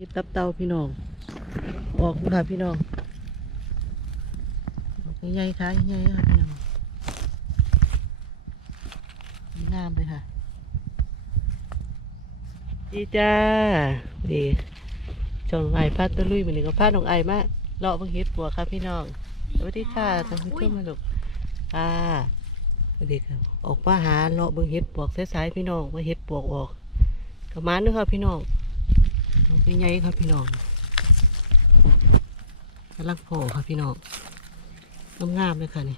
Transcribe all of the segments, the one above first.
เห็ดตับเตาพี่น้อง ออกค่ะพี่น้องออกใหญ่ๆค่ะใหญ่ๆค่ะพี่น้องงามเลยค่ะ ดีจ้า ดีจองไอพัดตะลุยเหมือนนี้ก็พาน้องไอมาเลาะเบังเฮ็ดปัวค่ะพี่น้อง สวัสดีค่ะท่านผู้ชมมาลูกค่ะสวัสดีค่ะออกมาหาเลาะเบิ่งเฮ็ดปวกสายๆพี่น้องมาเฮ็ดปวกออกกระมานเด้อค่ะพี่น้อง ดอกใหญ่ๆค่ะพี่น้องกำลังโผล่ค่ะพี่น้องงามๆเลยค่ะนี่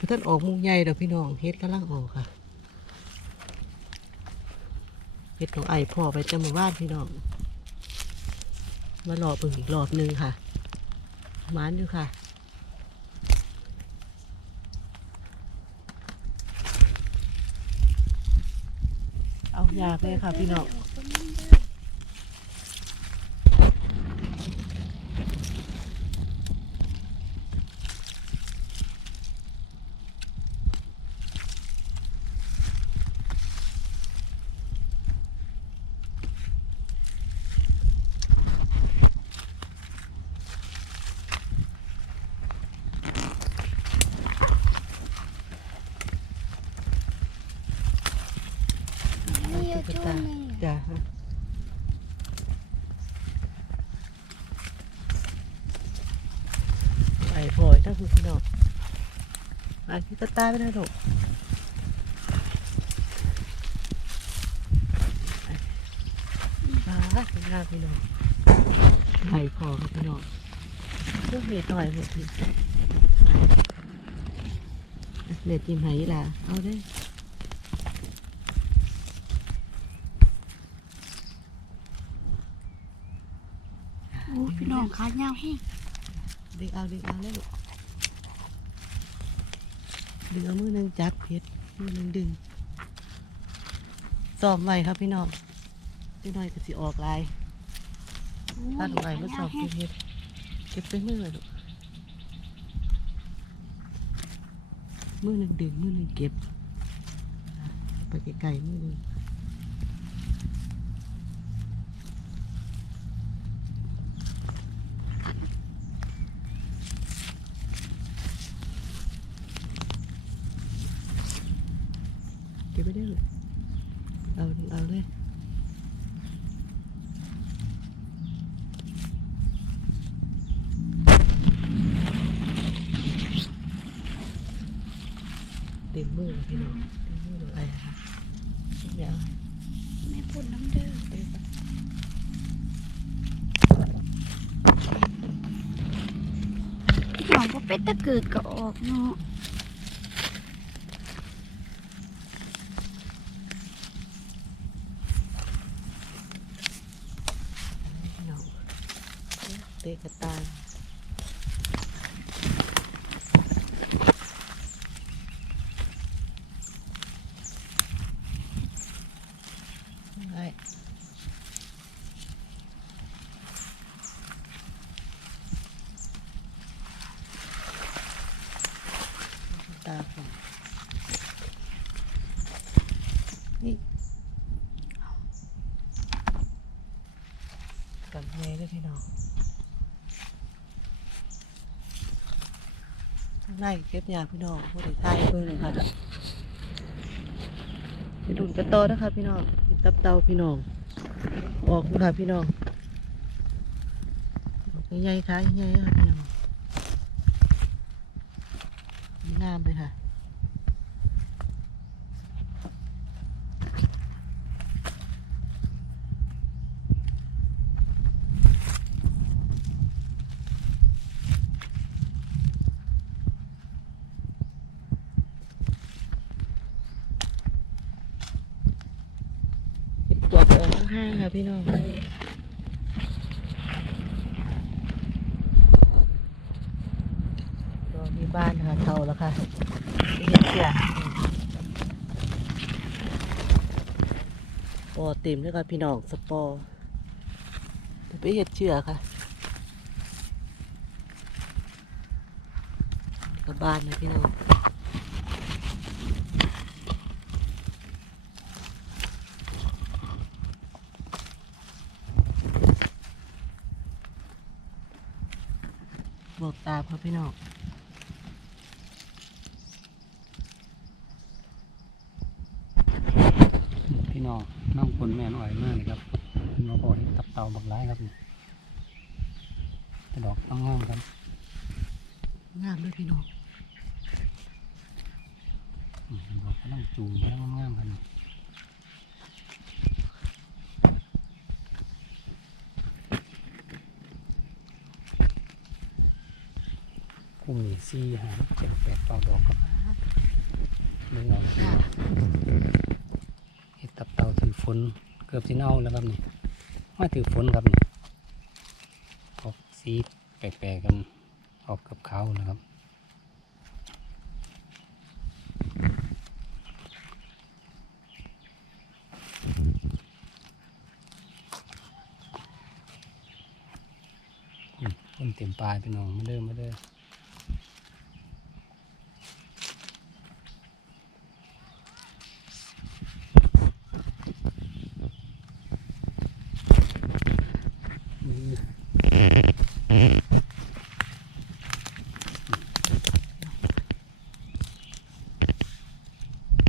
พระท่านออกมุงใหญ่เด้อพี่น้องเฮ็ดกำลังออกค่ะเฮ็ดของไอพ่อไปจำหมู่บ้านพี่น้องมารอเบิ่งอีกรอบหนึงค่ะมานอยู่ค่ะเอาอยากเลยค่ะพี่น้อง มีอยู่ ตุ๊ก ช่ว ตาง หนึ่ง จ้าไอ้พลอยถ้าคือ พี่น้องไอ้พี่ก็ตายไปแล้วลูกฟ้าเป็นงามพี่น้องไอ้พอครับพี่น้องเรื่องเม็ดหน่อยหมดพี่เม็ดจิ้มไหล่ะ เอาได้โอ้พี่น้องขาเงาวแห้งดึงเอาดึงเอาเลยลูก ดึงเอามือหนึ่งจับเพชรมือหนึ่งดึงสอบไว้ครับพี่น้องพี่น้อยก็สิออกลายตัดลงไปก็ซ้อบเก็บเพชรเก็บไปมือเลยลูกมือหนึ่งดึงมือหนึ่งเก็บ ไปไกลๆมือหนึ่ง เก็บไปได้เลยเอาเอาเลยเต็มมือเลยพี่น้องเต็มมือเลยอะไรคะเดี๋ยวแม่พูดน้ำเด้อเดี๋ยวพี่น้องก็เป็นตะเกิดก็ออกเนาะ พี่น้อง เตะกระตายได้ตาผมนี่กับเมย์ด้วยพี่น้อง ไล่เก็บยาพี่น้องพูดถ่ายเพื่อนเลยค่ะไปดุนกระโตอนะคะพี่น้องตับเตาพี่น้อง ออกค่ะพี่น้องออกใหญ่ๆค่ะใหญ่ๆค่ะพี่น้องงามเลยค่ะ เป็นตัวออกห้างๆค่ะ พี่น้องตัวที่บ้านค่ะเท่าแล้วค่ะเห็นเสียปอเต็มเลยค่ะพี่น้องสปอไปเห็ดเชือค่ะกับบ้านนะพี่น้อง บวกตามครับพี่น้องพี่น้องน้องคนแม่นอ่อยมากเลยครับเป็นมาบอกให้ตับเต่าบักร้ายครับนี่แต่ดอกต้องงามครับงามเลยพี่น้องอืมดอกกำลังจูงกำลังงามๆครับนี่ กุ้งนี่สี่หาเจ็ดแปดเก้าดอกครับเรื่งเอาเลยนองเห็ดตับเต่าถือฝนเกือบสิเน่าแล้วครับนี่มาถือฝนครับนี่ออกสีแปลกๆกันออกกับเขานะครับอืมคนเต็มปลายพี่น้องมาเด้อมาเด้อ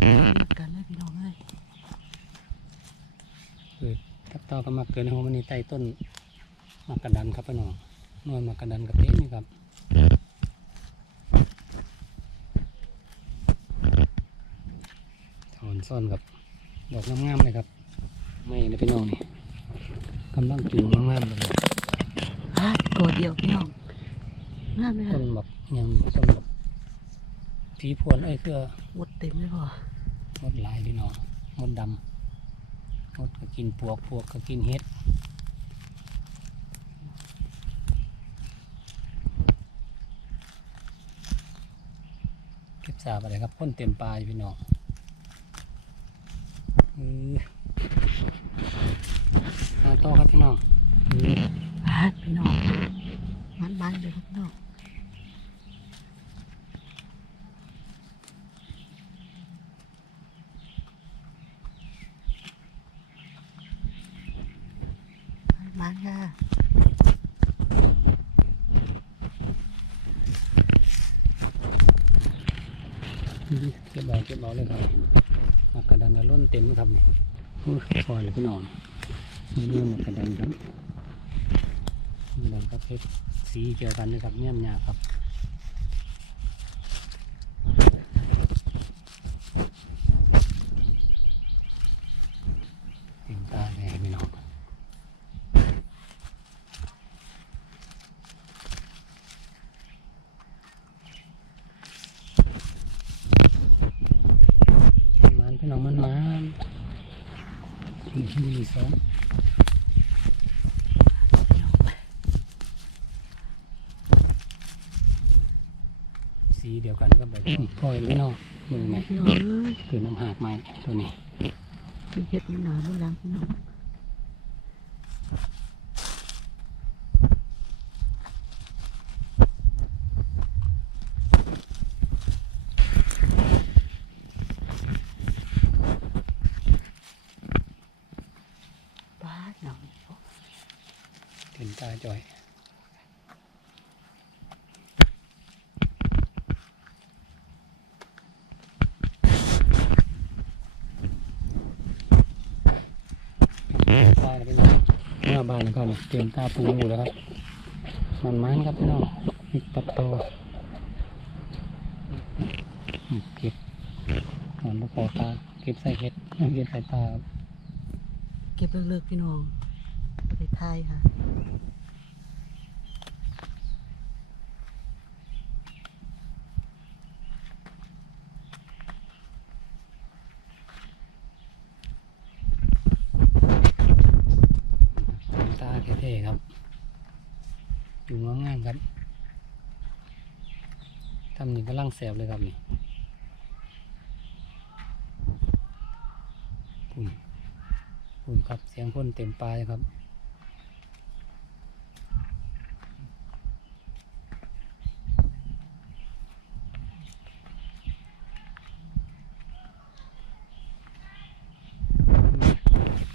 อืม เรียกกันเลยพี่น้องเลย คือทับต่อ ก็มาเกินในห้องมันนี่ใต้ต้นมากระดันครับพี่น้องนวลมากระดันกับเต้นี่ครับถอนซ่อนกับดอกงามๆเลยครับ ไม่นะพี่น้องนี่กำลังจูงงามๆเลยฮะกอเดียวพี่น้องงามเลยต้ค่ะนแบบยังต้นแบบผีพวนไอ้ยเพื่อหมดเต็มเลยพ่อมดลายพี่น้องมดดำ มดก็กินปวกปวกก็กินเห็ดเก็บสาบอะไรครับพ่นเต็มปลายพี่น้องอือหาต่อครับพี่น้องฮะพี่น้องมันมันๆเลยครับพี่น้องมันๆค่ะ อื้อ เก็บเอาเก็บเอาเลยครับมากระดันน่ะล้นเต็มครับนี่อุ้ยอยเลยพี่น้องนี่เรื่องมากระดันครับกระดันครับเพชรสีเกี่ยวกันนะครับเงี้ยมยาครับ เต็มตาแดงพี่น้องมันพี่น้องมันมันนี่ มีสองสีเดียวกันก็แบบพ่อยพี่น้องมือไหมพี่น้องเอ้ยคือน้ำหากไม้ตัวนี้เป็นเห็ดมันหนามันหลังพี่น้องบ้านหนอง เตาจ่อยตายแล้วพี่น้องเมื่อบ้านแล้วก็เตรียมตาปูอยู่แล้วครับ มันมันครับพี่น้องมีตับโตเก็บหอนลูกปอตา เก็บใส่เห็ดเก็บใส่ตาครับเก็บเลิกๆพี่น้องไปไทยค่ะ ตาเท่ๆครับ อยู่ง่ายๆครับทำนี่ก็ล่างแสบเลยครับนี่ปุ่นปุ่นครับ เสียงพ่นเต็มปลายครับ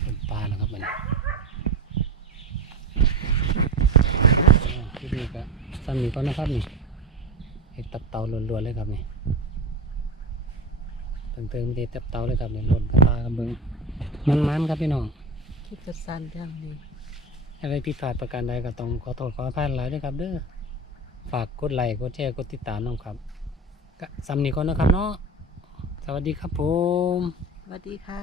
เป็นปลาแล้ว ครับมันอ่าที่นี่ก็ซ้ำนี้ก็นะครับนี่เห็ดตับเตาล้วนๆเลยครับนี่ตั้งเติมเห็ดตับเตาเลยครับนี่หล่นกระตากับเบิงมันๆครับพี่น้องคิดจะสั้นจังนี่อะไรผิดพลาดประการใดก็ต้องขอโทษขออภัยหลายด้วยครับ เด้อฝากกดไลค์กดแชร์กดติดตามน้องครับก็ซ้ำนี้ก็นะครับเนาะสวัสดีครับผม สวัสดีค่ะ